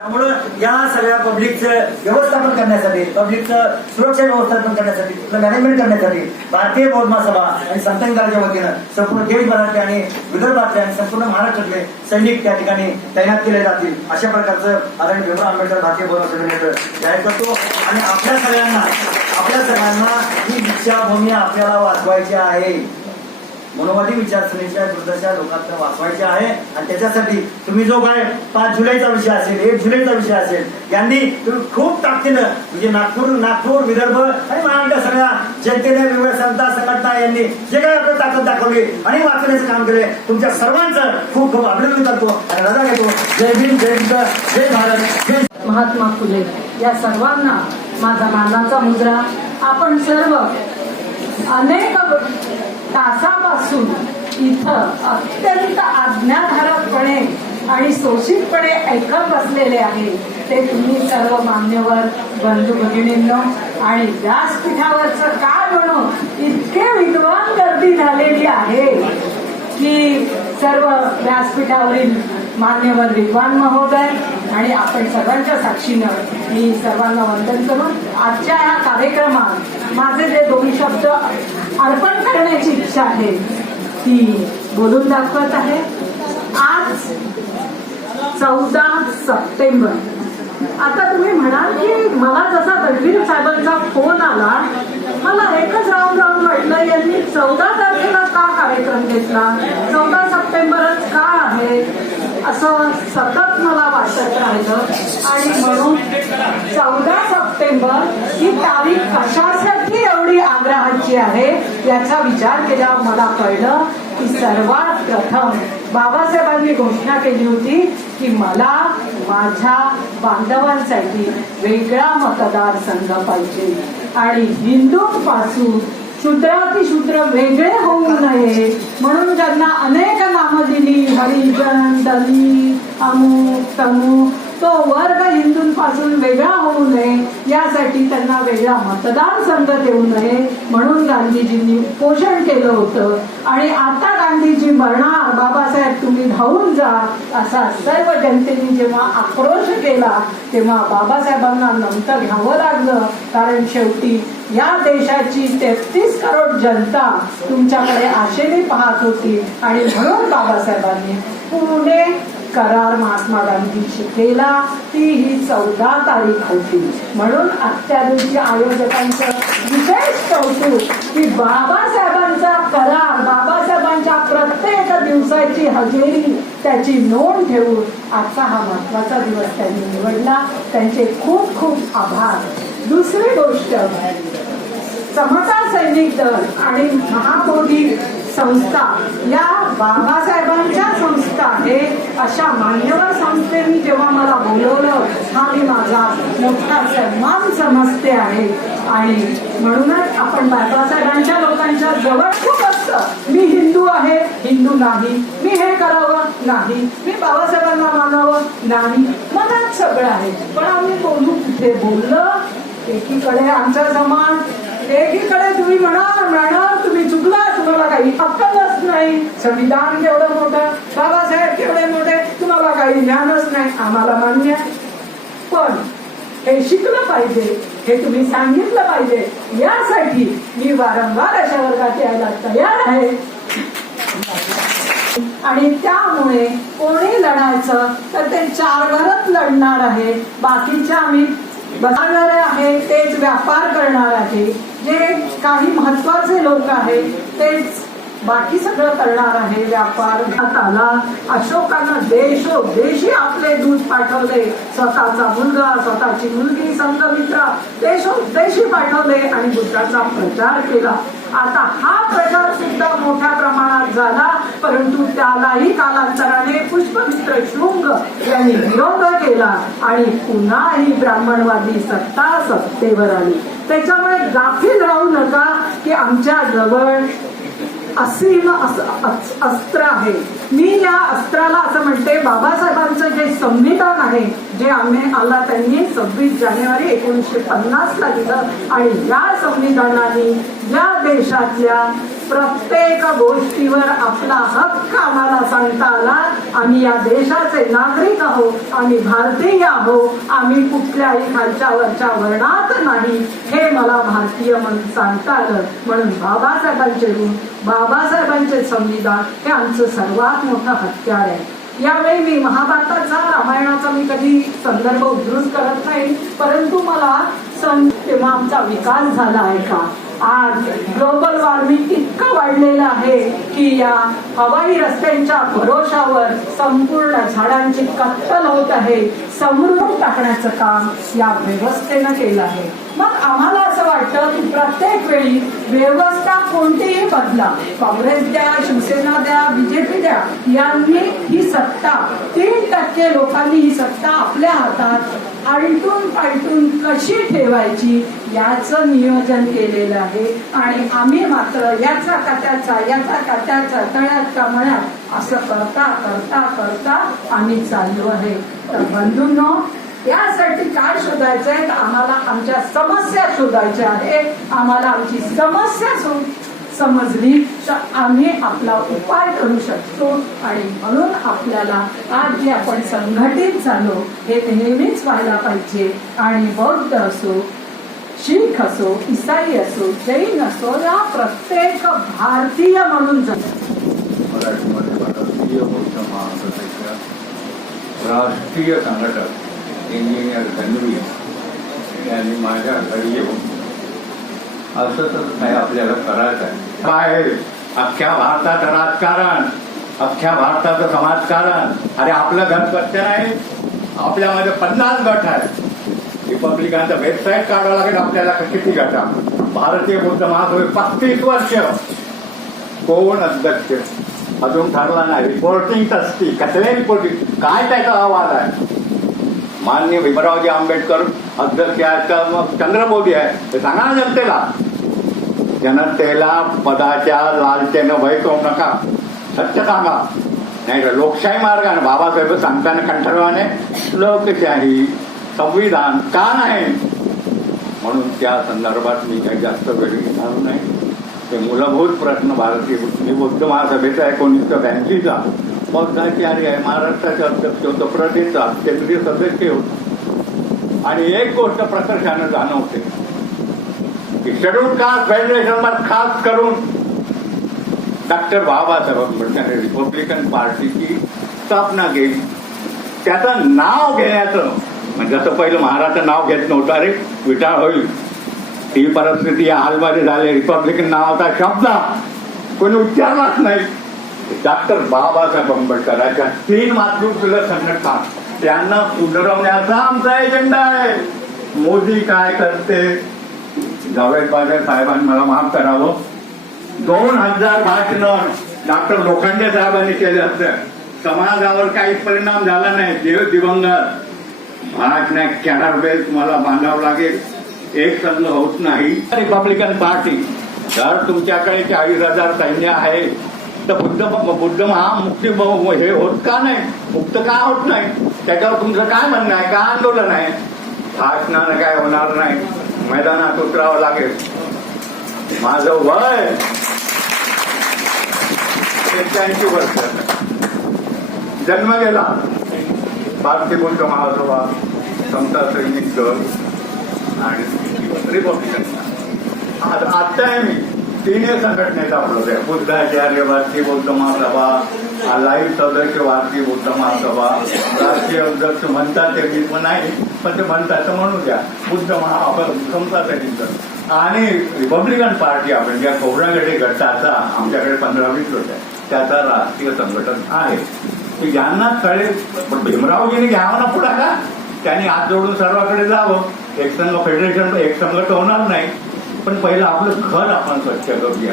त्यामुळं या सगळ्या पब्लिकचं व्यवस्थापन करण्यासाठी पब्लिकचं सुरक्षा व्यवस्थापन करण्यासाठी तिथलं मॅनेजमेंट करण्यासाठी भारतीय बौद्ध महासभा आणि संतांकाच्या वतीनं संपूर्ण देशभरातले आणि विदर्भातले आणि संपूर्ण महाराष्ट्रातले सैनिक त्या ठिकाणी तैनात केले जातील अशा प्रकारचं आदरणीय भीमराव आंबेडकर भारतीय बौद्ध सभेने जाहीर करतो. आणि आपल्या सगळ्यांना आपल्या सगळ्यांना ही दीक्षाभूमी आपल्याला वाचवायची आहे. मनोवादी विचारसरणीच्या दुर्दशा लोकांना वाचवायचे आहे. आणि त्याच्यासाठी तुम्ही जो काय पाच जुलैचा विषय असेल एक जुलैचा विषय असेल यांनी तुम्ही खूप ताकदीनं म्हणजे नागपूर नागपूर विदर्भ आणि महाराष्ट्र सगळ्या जनतेने वेगवेगळ्या संस्था संघटना यांनी जे काय आपली ताकद दाखवली आणि वाचण्याचं काम केले तुमच्या सर्वांचं खूप खूप अभिनंदन करतो आणि रजा घेतो जय भीम जय जय भारत जय महात्मा फुले या सर्वांना माझा मानाचा मुद्रा आपण सर्व अनेक तासापासून इथं अत्यंत आज्ञाधारकपणे आणि शोषितपणे ऐकत बसलेले आहे. ते तुम्ही सर्व मान्यवर बंधू भगिनींनो आणि व्यासपीठावरचं काय म्हणून इतके विद्वान गर्दी झालेली आहे की सर्व व्यासपीठावरील मान्यवर विद्वान महोदय आणि आपण सर्वांच्या साक्षीनं मी सर्वांना वंदन करून आजच्या या कार्यक्रमात माझे जे दोन शब्द अर्पण करण्याची इच्छा आहे ती बोलून दाखवत आहे. आज चौदा सप्टेंबर. आता तुम्ही म्हणाल की मला जसा गडवीर साहेबांचा फोन आला मला एकच राहून राहून वाटलं यांनी चौदा तारखेला का कार्यक्रम घेतला? चौदा सप्टेंबरच का आहे? असं सतत मला वाटत राहिलं. आणि म्हणून चौदा सप्टेंबर ही तारीख कशासाठी एवढी आग्रहाची आहे याचा विचार केला मला कळलं की सर्वात प्रथम बाबासाहेबांनी घोषणा केली होती की मला माझ्या बांधवांसाठी वेगळा मतदारसंघ पाहिजे. आणि हिंदूंपासून शूद्रातिशूद्र वेगळे होऊ नये. म्हणून त्यांना अनेक नामं दिली हरिजन दलित अमुक तमुक तो वर्ग हिंदूंपासून वेगळा होऊ नये यासाठी त्यांना वेगळा मतदारसंघ देऊ नये म्हणून गांधीजींनी उपोषण केलं होतं. आणि आता गांधीजी मरणार बाबासाहेब तुम्ही धावून जा असा सर्व जनतेने जेव्हा आक्रोश केला तेव्हा बाबासाहेबांना नंतर घ्यावं लागलं. कारण शेवटी या देशाची तेहतीस करोड जनता तुमच्याकडे आशेने पाहत होती आणि म्हणून बाबासाहेबांनी पुणे करार महात्मा गांधींशी केला ती ही चौदा तारीख होती. म्हणून आजच्या दिवशी आयोजकांचं विशेष कौतुक की बाबासाहेबांचा करार बाबासाहेबांच्या प्रत्येक दिवसाची हजेरी त्याची नोंद ठेवून आजचा हा महत्त्वाचा दिवस त्यांनी निवडला. त्यांचे खूप खूप आभार. दुसरी गोष्ट समता सैनिक दल आणि महाबोधी संस्था. या बाबासाहेबांच्या संस्था. हे अशा मान्यवर संस्थेने जेव्हा मला बोलवलं हा मी माझा मोठा सन्मान समजते आहे. आणि म्हणूनच आपण बाबासाहेबांच्या लोकांच्या जवळ खूप असतं. मी हिंदू आहे हिंदू नाही. मी हे करावं नाही. मी बाबासाहेबांना मानावं नाही. मनात सगळं आहे. पण आम्ही बोलू कुठे बोललं? एकीकडे आमचा समाज एकीकडे तुम्ही म्हणाल म्हणणार तुम्ही चुकला तुम्हाला काही अक्कलच नाही. संविधान केवढं मोठं बाबासाहेब केवढे मोठे तुम्हाला काही ज्ञानच नाही आम्हाला मान्य आहे. पण हे शिकलं पाहिजे हे तुम्ही सांगितलं पाहिजे. यासाठी मी वारंवार अशा वर्गात यायला तयार आहे. आणि त्यामुळे कोणी लढायचं तर ते चार घरच लढणार आहे. बाकीच्या आम्ही बसणारे आहे तेच व्यापार करणार आहे. जे काही महत्त्वाचे लोक आहेत तेच बाकी सगळं करणार आहे व्यापार. आला अशोकानं देशोदेशी आपले दूध पाठवले. स्वतःचा मुलगा स्वतःची मुलगी संघमित्र देशोदेशी पाठवले आणि बुद्धाचा प्रचार केला. आता हा प्रकार सुद्धा मोठ्या प्रमाणात झाला परंतु त्यालाही कालांतराने पुष्पमित्र शृंग यांनी विरोध केला आणि पुन्हा ही ब्राह्मणवादी सत्ता सत्तेवर आली. त्याच्यामुळे गाफील राहू नका की आमच्या जवळ असीम अस- अस्त्र आहे. मी या अस्त्राला असं म्हणते बाबासाहेबांचं जे संविधान आहे जे आम्ही आला त्यांनी सव्वीस जानेवारी एकोणीसशे पन्नास ला दिलं. आणि या संविधानाने या देशातल्या प्रत्येक गोष्टीवर आपला हक्क आम्हाला सांगता आला आम्ही या देशाचे नागरिक आहोत आम्ही भारतीय आहोत आम्ही कुठल्याही खालच्या वरच्या वर्णात नाही. हे मला भारतीय म्हणून सांगता आलं म्हणून बाबासाहेबांचे ऋण बाबासाहेबांचे संविधान हे आमचं सर्वात मोठं हत्यार आहे. यावेळी मी महाभारताचा रामायणाचा मी कधी संदर्भ उद्धृत करत नाही परंतु मला सं तेव्हा आमचा विकास झाला आहे का? आज ग्लोबल वॉर्मिंग इतकं वाढलेलं आहे की या हवाई रस्त्यांच्या भरोशावर संपूर्ण झाडांची कत्तल होत आहे. समृद्ध टाकण्याचं काम या व्यवस्थेनं केलं आहे. मग आम्हाला असं वाटतं की प्रत्येक वेळी व्यवस्था कोणतीही बदला. काँग्रेस द्या शिवसेना द्या बीजेपी द्या यांनी ही सत्ता तीन टक्के लोकांनी ही सत्ता आपल्या हातात आलटून पालटून कशी ठेवायची याचं नियोजन केलेलं आहे. आणि आम्ही मात्र याचा काट्याचा याचा काट्याचा तळ्यात का असं करता करता करता आम्ही चाललो आहे. तर बंधूंनो यासाठी काय शोधायचं आहे तर आम्हाला आमच्या समस्या शोधायच्या आहेत. आम्हाला आमची समस्या समजली तर आम्ही आपला उपाय करू शकतो. आणि म्हणून आपल्याला आज जे आपण संघटित झालो हे नेहमीच व्हायला पाहिजे. आणि बौद्ध असो शीख असो इसाई असो जैन असो या प्रत्येक भारतीय म्हणून जगतो. मराठीमध्ये भारतीय बौद्ध महासभेच्या राष्ट्रीय संघटक इंजिनियर धनवी यांनी माझ्या घरी येऊन असं तर काय आपल्याला करायचं आहे? काय अख्ख्या भारताचं राजकारण. अख्ख्या भारताचं समाजकारण. अरे आपलं घर स्वच्छ नाही आपल्यामध्ये पन्नास गट आहेत. रिपब्लिकांचं वेबसाईट काढावं लागेल आपल्याला किती गटा भारतीय बुद्ध महासभे पस्तीस वर्ष. कोण अध्यक्ष? अजून ठरला नाही. रिपोर्टिंग असती. कसले रिपोर्टिंग काय त्याचा अहवाल आहे? मान्य भीमरावजी आंबेडकर अध्यक्ष आहेत का? मग चंद्रमोदी आहे ते सांगा ना जनतेला. जनतेला पदाच्या लालचेनं भय करू नका. सत्य सांगा. नाही तर लोकशाही मार्गाने बाबासाहेब सांगताना कंठरवाने लोकशाही संविधान का नाही? म्हणून त्या संदर्भात मी काही जास्त वेळ घेणार नाही. ते मूलभूत प्रश्न भारतीय मी बुद्ध महासभेचा एकोणीसशे ब्याऐंशीचा. बौद्धाचार्य आहे महाराष्ट्राचे अध्यक्ष होतो प्रदेशचा केंद्रीय सदस्य होतो. आणि एक गोष्ट प्रकर्षानं जाणवते. की शेड्यूल कास्ट फेडरेशनवर खास करून? डॉक्टर बाबासाहेब आंबेडकर रिपब्लिकन पार्टीची स्थापना केली. त्याचं नाव घेण्याचं म्हणजे जसं पहिलं महाराष्ट्र नाव घेत नव्हतं. अरे विटाळ होईल. ही परिस्थिती या हालमध्ये झाली. रिपब्लिकन नावाचा शब्द कोणी उच्चारलाच नाही. डॉक्टर बाबासाहेब आंबेडकरांच्या तीन मातृत्व संघटना त्यांना पुनरवण्याचा आमचा एजेंडा आहे. मोदी काय करते? जावेद बाजार साहेबांनी मला माफ करावं. दोन हजार भाषणं डॉक्टर लोखंडे साहेबांनी केले असतं. समाजावर काही परिणाम झाला नाही. देव दिवंगत. भाषण कॅडर बेल तुम्हाला बांधावं लागेल. एक संघ होत नाही. Republican party. जर तुमच्याकडे चाळीस हजार सैन्य आहे तर बुद्ध बुद्ध महामुक्ती ब- हे होत का नाही? मुक्त का होत नाही? त्याच्यावर तुमचं काय म्हणणं आहे? का आंदोलन आहे? आसनानं काय होणार नाही. मैदानात उतरावं लागेल. माझं वय एक्क्याऐंशी वर्ष. जन्म गेला. भारतीय बुद्ध महासभा समता सैनिक दल आणि रिपब्लिकन. आज आता आहे मी. तिन्ही संघटनेचा प्रयोग आहे बुद्धाचार्य भारतीय बौद्ध महासभा लाईव्ह सदस्य भारतीय बौद्ध महासभा राष्ट्रीय अध्यक्ष म्हणतात ते मी पण नाही पण ते म्हणतात तर म्हणू द्या. बुद्ध महा समता आणि रिपब्लिकन पार्टी आपण ज्या कोकणाकडे गटाचा आमच्याकडे पंधरा वीस होत्या. त्याचा राष्ट्रीय संघटन आहे. की ज्यांना कळेल पण भीमरावजीने घ्यावं ना पुढाकार त्यांनी हात जोडून सर्वाकडे जावं. एक संघ फेडरेशन एक संघट होणार नाही. पण पहिलं आपलं घर आपण स्वच्छ करूया.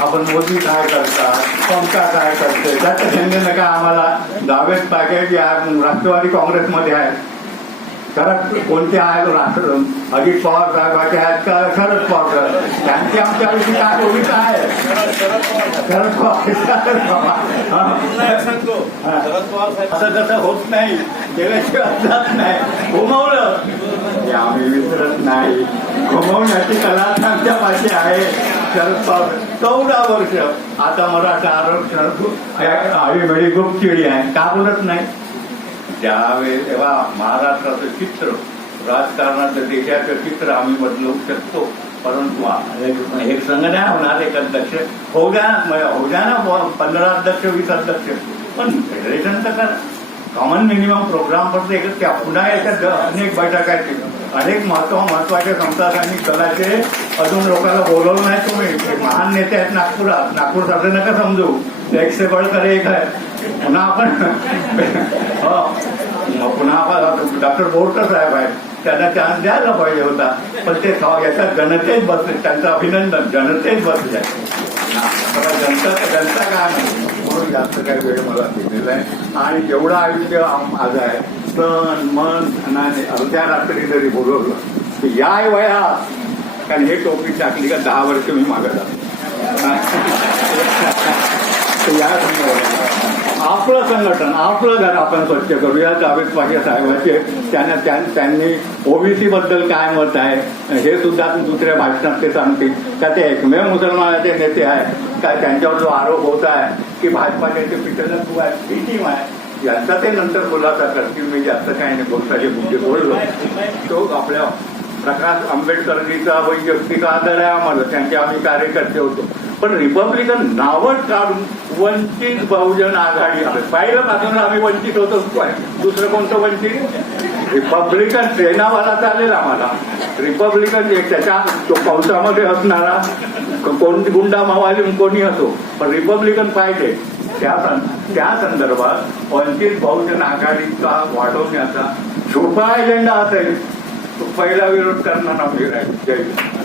आपण मोदी काय करतात? पंका काय करते त्याच्या झेंडे नका आम्हाला दावेत पाहिजे या राष्ट्रवादी काँग्रेसमध्ये आहे शरद कोणते आहेत राष्ट्र अजित पवार साहेबाचे आहेत? का शरद पवार त्यांची आमच्याविषयी काय भूमिका आहे? शरद पवार शरद पवार हा. असं कसं होत नाही. केल्याशिवाय जात नाही. घुमवलं. आम्ही विसरत नाही. घुमवण्याची कला आमच्या पाशी आहे. चौदा वर्ष आता मराठा आरक्षण आई वेळी गुपचिडी आहे. का बोलत नाही. ज्यावेळेस तेव्हा महाराष्ट्राचं चित्र राजकारणाचं देशाचं चित्र आम्ही बदलवू शकतो परंतु हे- संघ नाही होणार एक अध्यक्ष. होऊ द्या होऊ द्या ना पंधरा अध्यक्ष वीस अध्यक्ष. पण फेडरेशन तर करा. कॉमन मिनिमम प्रोग्राम फक्त एकच त्या पुन्हा याच्यात अनेक बैठका आहेत. अनेक महत्त्व महत्त्वाच्या संस्थांनी कलाचे अजून लोकांना बोलवलं नाही तुम्ही. एक महान नेते आहेत नागपुरात नागपूर सारखं नका समजू. एक से बळकर एक आहे पुन्हा आपण हो. पुन्हा आपण डॉक्टर बोरकर साहेब आहेत. त्यांना चान्स द्यायला पाहिजे होता. पण ते याच्यात जनतेच बसले. त्यांचं अभिनंदन. जनतेच बसले. जनता जनता काय नाही म्हणून जास्त काही वेळ मला दिलेला आहे. आणि जेवढं आयुष्य आम- माझं आहे तन मन धनाने अर्ध्या रात्री जरी बोलवलं की या वया कारण हे टोपी टाकली का दहा वर्ष मी मागत या आपलं संघटन आपलं घर आपण स्वच्छ करूया जावेद पाटील साहेबांचे त्यांना त्यांनी ओबीसी बद्दल काय मत आहे हे सुद्धा दुसऱ्या भाषणात ते सांगतील. का ते एकमेव मुसलमानाचे नेते आहे काय त्यांच्यावर जो आरोप होत आहे की भाजपा ते पिटलं आहे ही टीम आहे? यांचा ते नंतर खुलासा करतील. मी जास्त काही नाही बोलताचे मुद्दे बोललो. तो आपल्या प्रकाश आंबेडकरजीचा वैयक्तिक आदर आहे आम्हाला. त्यांचे आम्ही कार्यकर्ते होतो. पण रिपब्लिकन नावच काढून वंचित बहुजन आघाडी पहिलं पासून आम्ही वंचित होतो काय दुसरं कोणतं वंचित? रिपब्लिकन सेनावाला चालेल आम्हाला. रिपब्लिकन एक त्याच्या तो पावसामध्ये असणारा कोणती कोण गुंडा मावाली कोणी असो. पण रिपब्लिकन पाहिजे. त्या त्या संदर्भात वंचित बहुजन आघाडीचा वाढवण्याचा छोटा एजेंडा असेल. तो पहिला विरोध करणार आम्ही जय हिंद.